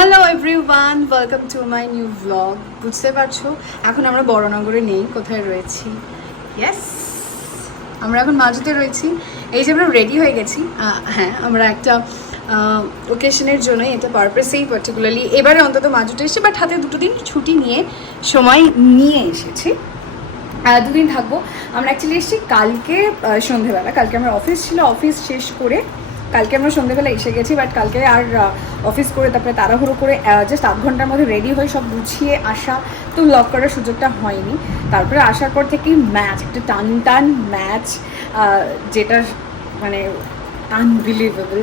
Hello everyone welcome to my new blog বুঝতে পারছ? এখন আমরা বড়নগরে নেই, কোথায় রয়েছি? ইয়েস আমরা এখন মাঝুতে রয়েছি। এই যে আমরা রেডি হয়ে গেছি। হ্যাঁ আমরা একটা ওকেশনের জন্য এটা পারপাসেই পার্টিকুলারলি এবারে অন্তত মাঝুতে এসেছি বাট হাতে দুটো দিন ছুটি নিয়ে, সময় নিয়ে এসেছি। দুদিন থাকব। আমরা অ্যাকচুয়ালি এসেছি কালকে সন্ধেবেলা। কালকে আমার অফিস ছিল। অফিস শেষ করে কালকে আমরা সন্ধেবেলা এসে গেছি বাট কালকে আর অফিস করে তারপরে তাড়াহুড়ো করে জাস্ট আধ ঘণ্টার মধ্যে রেডি হয়ে সব গুছিয়ে আসা তো লক করার সুযোগটা হয়নি। তারপরে আসার পর থেকেই ম্যাচ একটা টান টান ম্যাচ যেটা মানে আনবিলিভেবল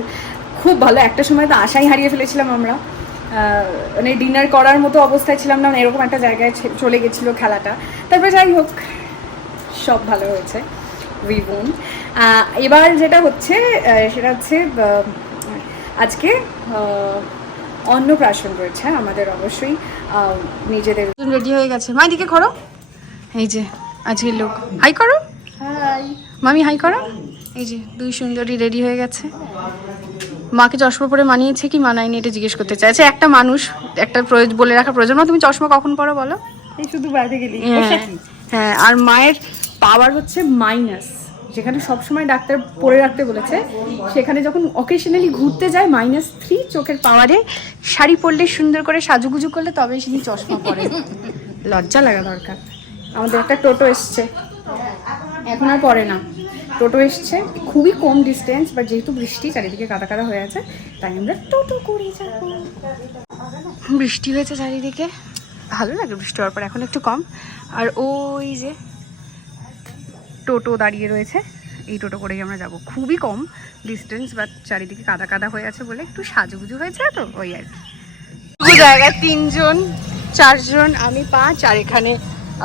খুব ভালো, একটা সময় তো আশাই হারিয়ে ফেলেছিলাম আমরা। মানে ডিনার করার মতো অবস্থায় ছিলাম না মানে এরকম একটা জায়গায় চলে গেছিল খেলাটা। তারপরে যাই হোক, সব ভালো হয়েছে। উই বোন এবার যেটা হচ্ছে সেটা হচ্ছে আজকে অন্নপ্রাশন রয়েছে আমাদের অবশ্যই নিজেদের রেডি হয়ে গেছে। মা দিকে করো। এই যে আজকের লোক হাই করো। হাই মামি হাই করো। এই যে দুই সুন্দরী রেডি হয়ে গেছে। মাকে চশমা পরে মানিয়েছে কি মানায়নি এটা জিজ্ঞেস করতে চাইছে। একটা মানুষ একটা প্রয়োজ বলে রাখা প্রয়োজন তুমি চশমা কখন পরো বলো? এই শুধু বাইরে গেলি। হ্যাঁ, হ্যাঁ আর মায়ের পাওয়ার হচ্ছে মাইনাস যেখানে সবসময় ডাক্তার পরে রাখতে বলেছে, সেখানে যখন অকেশনালি ঘুরতে যায় মাইনাস থ্রি চোখের পাওয়ারে শাড়ি পরলে সুন্দর করে সাজুগুজু করলে তবে তিনি চশমা পরে। লজ্জা লাগা দরকার। আমাদের একটা টোটো এসছে। এখন আর পরে না। টোটো এসছে, খুবই কম ডিস্টেন্স বাট যেহেতু বৃষ্টি, চারিদিকে কাদা কাদা হয়ে আছে, তাই আমরা টোটো করে যাব। বৃষ্টি হয়েছে চারিদিকে। ভালো লাগে বৃষ্টি হওয়ার পর, এখন একটু কম। আর ওই যে টোটো দাঁড়িয়ে রয়েছে। এই টোটো করেই আমরা যাব। খুবই কম ডিস্টেন্স বাট চারিদিকে কাদা কাদা হয়ে আছে বলে একটু সাজুগুজু হয়েছে তো, ওই আর কি। জায়গায় তিনজন, চারজন, আমি পাঁচ, আর এখানে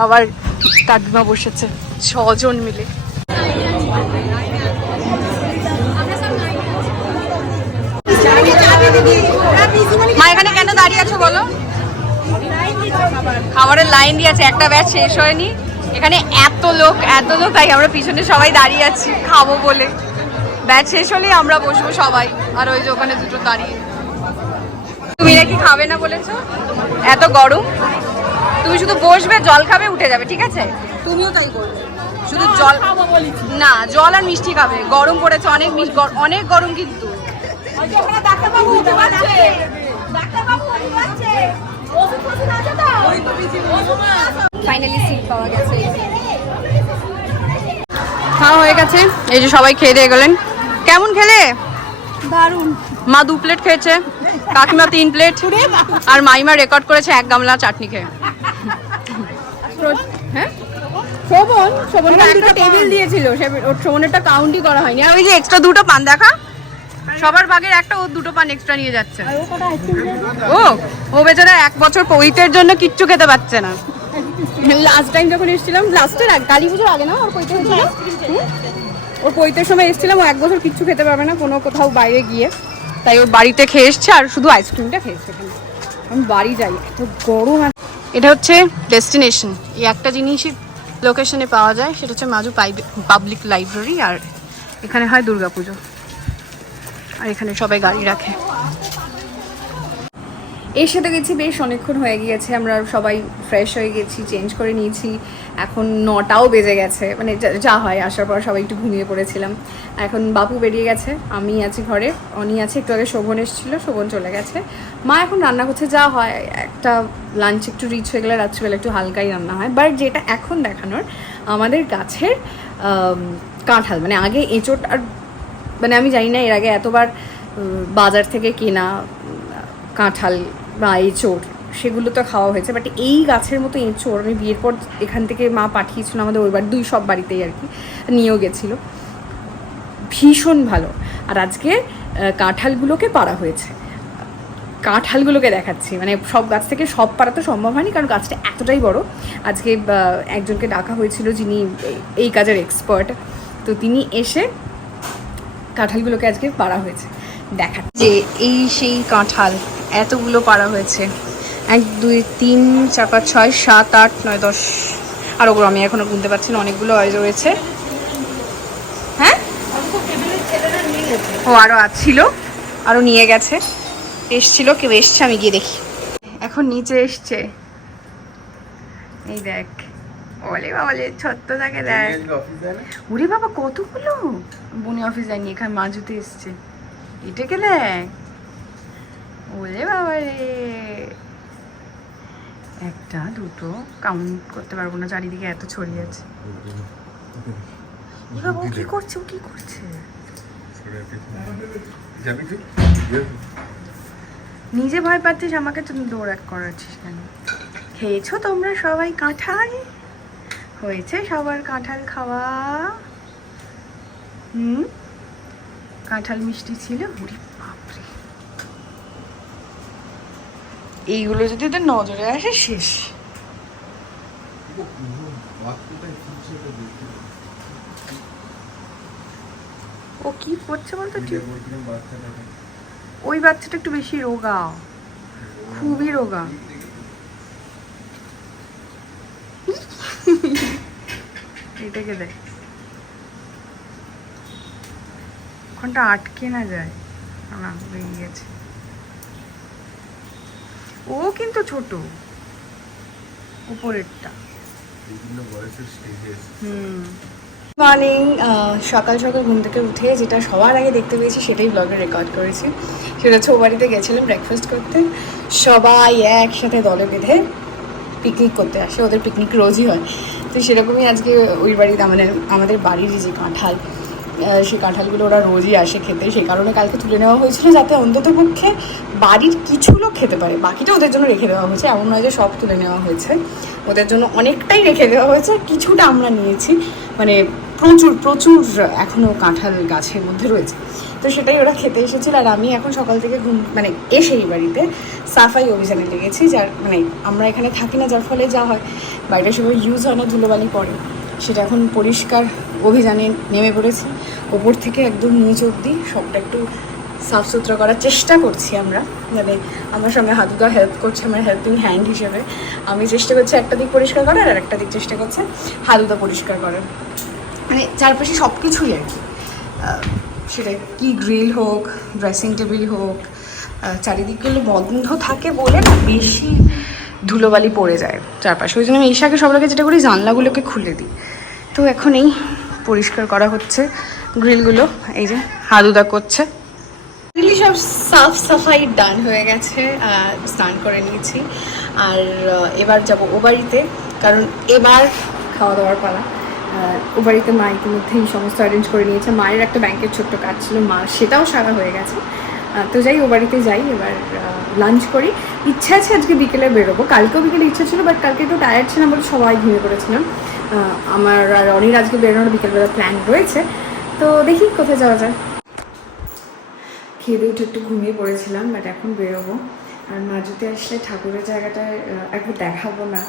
আবার কাকিমা বসেছে, ছজন মিলে। মা, এখানে কেন দাঁড়িয়ে আছো বলো? খাবারের লাইন দিয়ে আছে, একটা ব্যাচ শেষ হয়নি। এখানে এত লোক এত লোক তাই আমরা পিছনে সবাই দাঁড়িয়ে আছি খাব বলে। ব্যাচ শেষ হলেই আমরা বসবো সবাই আর ওই যে ওখানে দুটো দাঁড়িয়ে। তুমি নাকি খাবে না বলেছ? এত গরম। তুমি শুধু বসবে জল খাবে উঠে যাবে ঠিক আছে? তুমিও তাই করবে। শুধু জল না জল আর মিষ্টি খাবে। গরম পড়েছে অনেক অনেক গরম কিন্তু। ফাইনালি সিট পাওয়া গেছে। খাওয়া হয়ে গেছে। এই যে সবাই খেয়ে দিয়ে গেলেন। কেমন খেলে? দারুণ মা দু প্লেট খেয়েছে কাকিমা তিন প্লেট আর মাইমা রেকর্ড করেছে এক গামলা চাটনি খেয়ে। হ্যাঁ? শোভন শোভন একটা টেবিল দিয়েছিল সে ওর শোভনেরটা কাউন্টই করা হয়নি। আর ওই যে এক্সট্রা দুটো পান দেখা সবার ভাগের একটা ও দুটো পান এক্সট্রা নিয়ে যাচ্ছে। ও ও ও বেচারা এক বছর পৈতের জন্য কিচ্ছু খেতে পাচ্ছে না। লাস্ট টাইম যখন এসেছিলাম লাস্টের আগে কালী পুজোর আগে না ওর পৈতে হয়েছিল ওর পৈতের সময় এসেছিলাম ও এক বছর কিচ্ছু খেতে পারবে না কোনো কোথাও বাইরে গিয়ে। তাই ওর বাড়িতে খেয়ে এসছে আর শুধু আইসক্রিমটা খেয়েছে এখানে। আমি বাড়ি যাই এত গরম এটা হচ্ছে ডেস্টিনেশন এই একটা জিনিসই লোকেশনে পাওয়া যায় সেটা হচ্ছে মাজু পাবলিক লাইব্রেরি আর এখানে হয় দুর্গাপুজো। আর এখানে সবাই গাড়ি রাখে। এর সাথে গেছি বেশ, অনেকক্ষণ হয়ে গিয়েছে, আমরা সবাই ফ্রেশ হয়ে গেছি চেঞ্জ করে নিয়েছি। এখন নটাও বেজে গেছে মানে যা- হয়, আসার পর সবাই একটু ঘুমিয়ে পড়েছিলাম। এখন বাপু বেরিয়ে গেছে, আমি আছি ঘরে, অনি আছে, একটু আগে শোভন এসেছিল, শোভন চলে গেছে। মা এখন রান্না করছে, যা হয়, একটা লাঞ্চ একটু রিচ হয়ে গেলে, রাত্রিবেলা একটু হালকাই রান্না হয়। বাট যেটা এখন দেখানোর, আমাদের গাছের কাঁঠাল মানে আগে এঁচোট আর মানে আমি জানি না, এর আগে এতবার বাজার থেকে কেনা কাঁঠাল বা এঁচোড় সেগুলো তো খাওয়া হয়েছে বাট এই গাছের মতো এঁচোড় আমি বিয়ের পর এখান থেকে মা পাঠিয়েছিল আমাদের ওই বার, দুই সব বাড়িতেই আর কি, নিয়েও গেছিল। ভীষণ ভালো। আর আজকে কাঁঠালগুলোকে পাড়া হয়েছে। কাঁঠালগুলোকে দেখাচ্ছি মানে সব গাছ থেকে সব পাড়া তো সম্ভব হয়নি, কারণ গাছটা এতটাই বড়। আজকে একজনকে ডাকা হয়েছিল যিনি এই- এই কাজের এক্সপার্ট তো তিনি এসে কাঁঠালগুলোকে আজকে পাড়া হয়েছে। দেখা যে এই সেই কাঁঠাল এতগুলো পাড়া হয়েছে। এক দুই তিন চার পাঁচ ছয় সাত আট নয় দশ আর ওগুলো আমি এখনও গুনতে পারছি না অনেকগুলো হয়ে রয়েছে। হ্যাঁ? ও আরও ছিল আরও নিয়ে গেছে। এসছিল কেউ এসছে আমি গিয়ে দেখি। এখন নিচে এসছে। এই দেখ। ওলে বাবালে ছোট্ট থাকে দেখ। ওরে বাবা কতগুলো? বনি অফিস যায়নি এখানে মাজুতে এসছে। এটা কে দেখ? ওলে বাবা রে একটা দুটো কাউন্ট করতে পারব না চারিদিকে এত ছড়িয়ে আছে। বাবা ও কি করছে ও কি করছে? নিজে ভয় পাচ্ছিস আমাকে তুমি দৌড়াক করাচ্ছিস কেন? খেয়েছো তোমরা সবাই কাঁঠাল? হয়েছে সবার কাঁঠাল খাওয়া। হুম? কাঁঠাল মিষ্টি ছিল ওরে বাপরে এইগুলো যদি ওদের নজরে আসে শেষ। ও কি করছে বলতো? ওই বাচ্চাটা একটু বেশি রোগা। খুবই রোগা। এটাকে দেখ। ওখানটা আটকে না যায়। না বেরিয়ে গেছে। ও কিন্তু ছোট। উপরেরটা। মর্নিং সকাল সকাল ঘুম থেকে উঠে যেটা সবার আগে দেখতে পেয়েছি সেটাই ব্লগে রেকর্ড করেছি। সেটা হচ্ছে ও বাড়িতে গেছিলাম ব্রেকফাস্ট করতে। সবাই একসাথে দলে বেঁধে পিকনিক করতে আসে। ওদের পিকনিক রোজই হয়। তো সেরকমই আজকে ওই বাড়িতে আমাদের আমাদের বাড়ির যে কাঁঠাল সেই কাঁঠালগুলো ওরা রোজই আসে খেতে। সেই কারণে কালকে তুলে নেওয়া হয়েছিল যাতে অন্তত পক্ষে বাড়ির কিছু লোক খেতে পারে। বাকিটা ওদের জন্য রেখে দেওয়া হয়েছে। এমন নয় যে সব তুলে নেওয়া হয়েছে। ওদের জন্য অনেকটাই রেখে দেওয়া হয়েছে। কিছুটা আমরা নিয়েছি। মানে প্রচুর প্রচুর এখনও কাঁঠাল গাছের মধ্যে রয়েছে। তো সেটাই ওরা খেতে এসেছিল। আর আমি এখন সকাল থেকে ঘুম মানে এসে এই বাড়িতে সাফাই অভিযানে লেগেছি। যার মানে আমরা এখানে থাকি না, যার ফলে যা হয়। বাড়িটা সেভাবে ইউজ হয় না, ধুলোবালি পড়ে সেটা এখন পরিষ্কার অভিযানে নেমে পড়েছি। ওপর থেকে একদম নিচ অব্দি সবটা একটু সাফ সুতরা করার চেষ্টা করছি আমরা। মানে আমার সঙ্গে হাতুদা হেল্প করছে, আমার হেল্পিং হ্যান্ড হিসেবে। আমি চেষ্টা করছি একটা দিক পরিষ্কার করার আর একটা দিক চেষ্টা করছে হাদুদা পরিষ্কার করার। মানে চারপাশে সব কিছুই আর কি। সেটা কি গ্রিল হোক ড্রেসিং টেবিল হোক চারিদিকগুলো বন্ধ থাকে বলে না, বেশি ধুলোবালি পড়ে যায় চারপাশে। ওই জন্য আমি ঈশাকে সব আগে যেটা করি, জানলাগুলোকে খুলে দিই। তো এখন এই পরিষ্কার করা হচ্ছে গ্রিলগুলো। এই যে হাদুদা করছে। রিলি সব সাফ সাফাই ডান হয়ে গেছে স্নান করে নিয়েছি। আর এবার যাব ও বাড়িতে কারণ এবার খাওয়া দাওয়ার পালা। ও বাড়িতে মা ইতিমধ্যেই সমস্ত অ্যারেঞ্জ করে নিয়েছে। মায়ের একটা ব্যাংকের ছোট্ট কাজ ছিল, মা সেটাও সারা হয়ে গেছে। তো যাই, ও বাড়িতে যাই, এবার লাঞ্চ করি। ইচ্ছা আছে আজকে বিকেলে বেরোবো। কালকেও বিকেলে ইচ্ছা ছিল বাট কালকে একটু টায়ার্ড ছিলাম বলে সবাই ঘুমিয়ে পড়েছিলাম। আমার আর অনির আজকে বেরোনোর বিকেলবেলা প্ল্যান রয়েছে। তো দেখি কোথায় যাওয়া যায়। খেয়ে উঠে একটু ঘুমিয়ে পড়েছিলাম বাট এখন বেরোবো। আর মাঝুতে আসলে ঠাকুরের জায়গাটায় একবার দেখাবো না।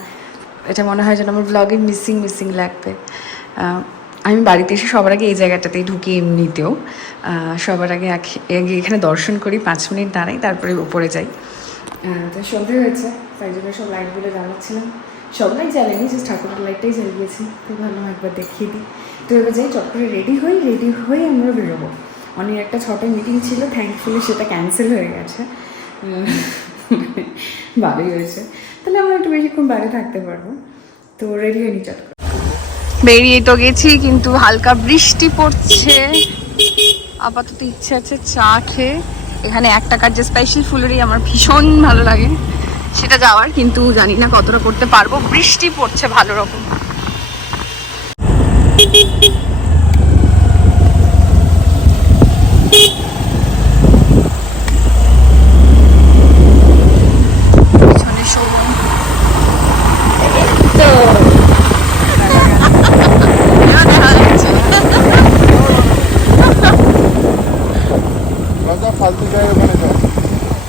এটা মনে হয় যেন আমার ব্লগে মিসিং মিসিং লাগবে। আমি বাড়িতে এসে সবার আগে এই জায়গাটাতেই ঢুকি এমনিতেও। সবার আগে আগে এখানে দর্শন করি, পাঁচ মিনিট দাঁড়াই, তারপরে উপরে যাই। তো সন্ধে হয়েছে, তাই জন্য সব লাইটগুলো জ্বালাচ্ছিলাম। সব লাইট জ্বালেনি জাস্ট ঠাকুরের লাইটটাই জ্বালিয়েছি। তো ভালো একবার দেখিয়ে দিই। তো এবার যাই, চট করে রেডি হই রেডি হয়ে আমরা বেরোবো। অনেক একটা ছটায় মিটিং ছিল থ্যাঙ্কফুলি সেটা ক্যান্সেল হয়ে গেছে। ভালোই হয়েছে। তাহলে আমরা একটু বেশিক্ষণ বাইরে থাকতে পারব। তো রেডি হয়ে নি চট করে। বেরিয়ে তো গেছি, কিন্তু হালকা বৃষ্টি পড়ছে। আপাতত ইচ্ছে আছে চা খেয়ে। এখানে এক টাকার যে স্পাইসি ফুলেরই আমার ভীষণ ভালো লাগে। সেটা যাওয়ার, কিন্তু জানি না কতটা করতে পারব। বৃষ্টি পড়ছে ভালো রকম পিছনে শোরুম তো এবার দেখা যাচ্ছে রাজা ফালতু যায় ওখানে যায়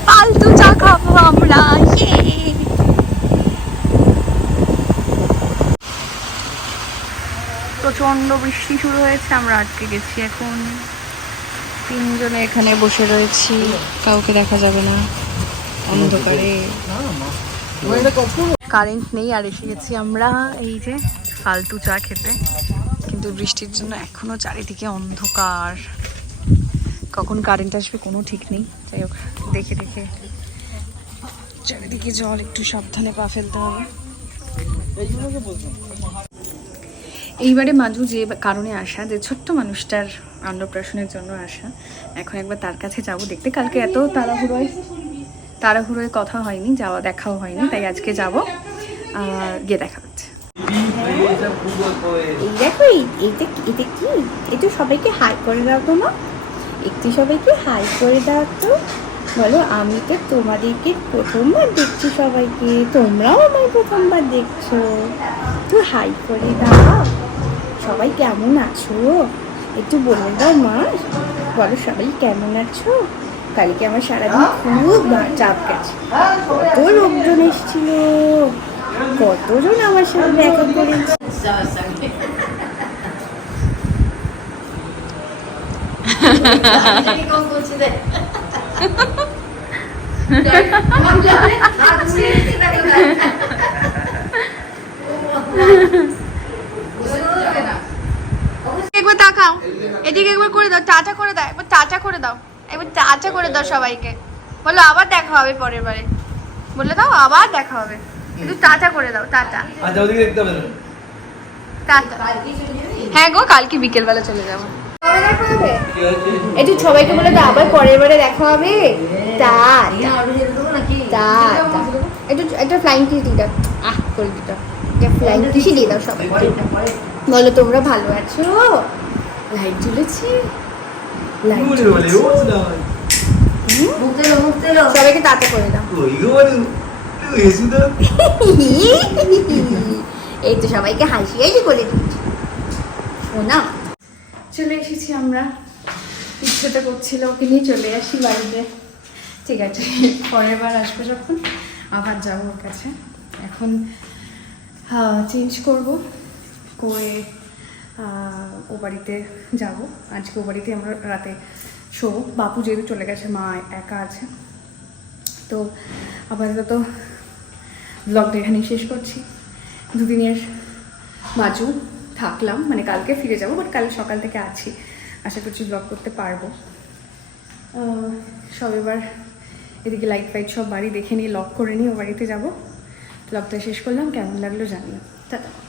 ফালতু চা খাব আমরা ইয়ে প্রচণ্ড বৃষ্টি শুরু হয়েছে, আমরা আটকে গেছি এখন। তিনজনে এখানে বসে রয়েছি, কাউকে দেখা যাবে না। অন্ধকারে। কারেন্ট নেই, আর এসে গেছি আমরা এই যে ফালতু চা খেতে। কিন্তু বৃষ্টির জন্য এখনও চারিদিকে অন্ধকার। কখন কারেন্ট আসবে কোনো ঠিক নেই। যাই হোক, দেখে দেখে। চারিদিকে জল একটু সাবধানে পা ফেলতে হবে। এইবারে মাজু যে কারণে আসা, যে ছোট্ট মানুষটার অন্নপ্রাশনের জন্য আসা, এখন একবার তার কাছে যাব দেখতে। কালকে এত তাড়াহুড়োয় তাড়াহুড়োয় কথা হয়নি, যাওয়া দেখাও হয়নি, তাই আজকে যাব গিয়ে দেখা হচ্ছে। দেখো কি- এটা কি? একটু সবাইকে হাই করে দাও তো মা। একটু সবাইকে হাই করে দাও তো। বলো, আমি তো তোমাদেরকে প্রথমবার দেখছি সবাইকে। তোমরাও আমার প্রথমবার দেখছ। একটু হাই করে দাও। সবাই কেমন আছো? একটু বলে দাও মা। বলো সবাই কেমন আছো? কালকে আমার সারাদিন খুব চাপ গেছে। কত লোকজন এসেছিল কতজন আমার সাথে দেখা করেছে। একবার তাকাও এদিকে একবার করে দাও টাটা করে দাও একবার টাটা করে দাও। একবার টাটা করে দাও সবাইকে। বলো আবার দেখা হবে পরের বারে। বলে দাও আবার দেখা হবে। একটু টাটা করে দাও টাটা আচ্ছা ওদিকে দেখতে হবে। না। টাটা হ্যাঁ গো কালকে বিকেল বেলা চলে যাব। একটু সবাইকে বলে দাও আবার পরের বারে দেখা হবে। টা টা একটু একটা ফ্লাইং কিস দিয়ে দাও আহ করে দিটা একটা ফ্লাইং কিসই দিয়ে দাও সবাইকে। বলো তোমরা ভালো আছো? লাইট জ্বলেছে লাইট না। সবাইকে তাতে করে দাও। এই তো সবাইকে হাসি হাসি করে দিচ্ছি। শোনা। চলে এসেছি আমরা। ইচ্ছেটা করছিল ওকে নিয়ে চলে আসি বাড়িতে। ঠিক আছে পরের বার আসব যখন। আবার যাব ওর কাছে। এখন চেঞ্জ করব। করে ও বাড়িতে যাব। আজকে ও বাড়িতে আমরা রাতে শো। বাপু যেহেতু চলে গেছে, মা একা আছে। তো আপাতত ব্লগটা এখানেই শেষ করছি। দুদিনের বাজু থাকলাম। মানে কালকে ফিরে যাব বাট কাল সকাল থেকে আছি। আশা করছি ব্লগ করতে পারব। সব এবার এদিকে লাইট ফাইট সব বাড়ি দেখে নিয়ে লক করে নিয়ে ও বাড়িতে যাব। ব্লগটা শেষ করলাম। কেমন লাগল জানি টাটা।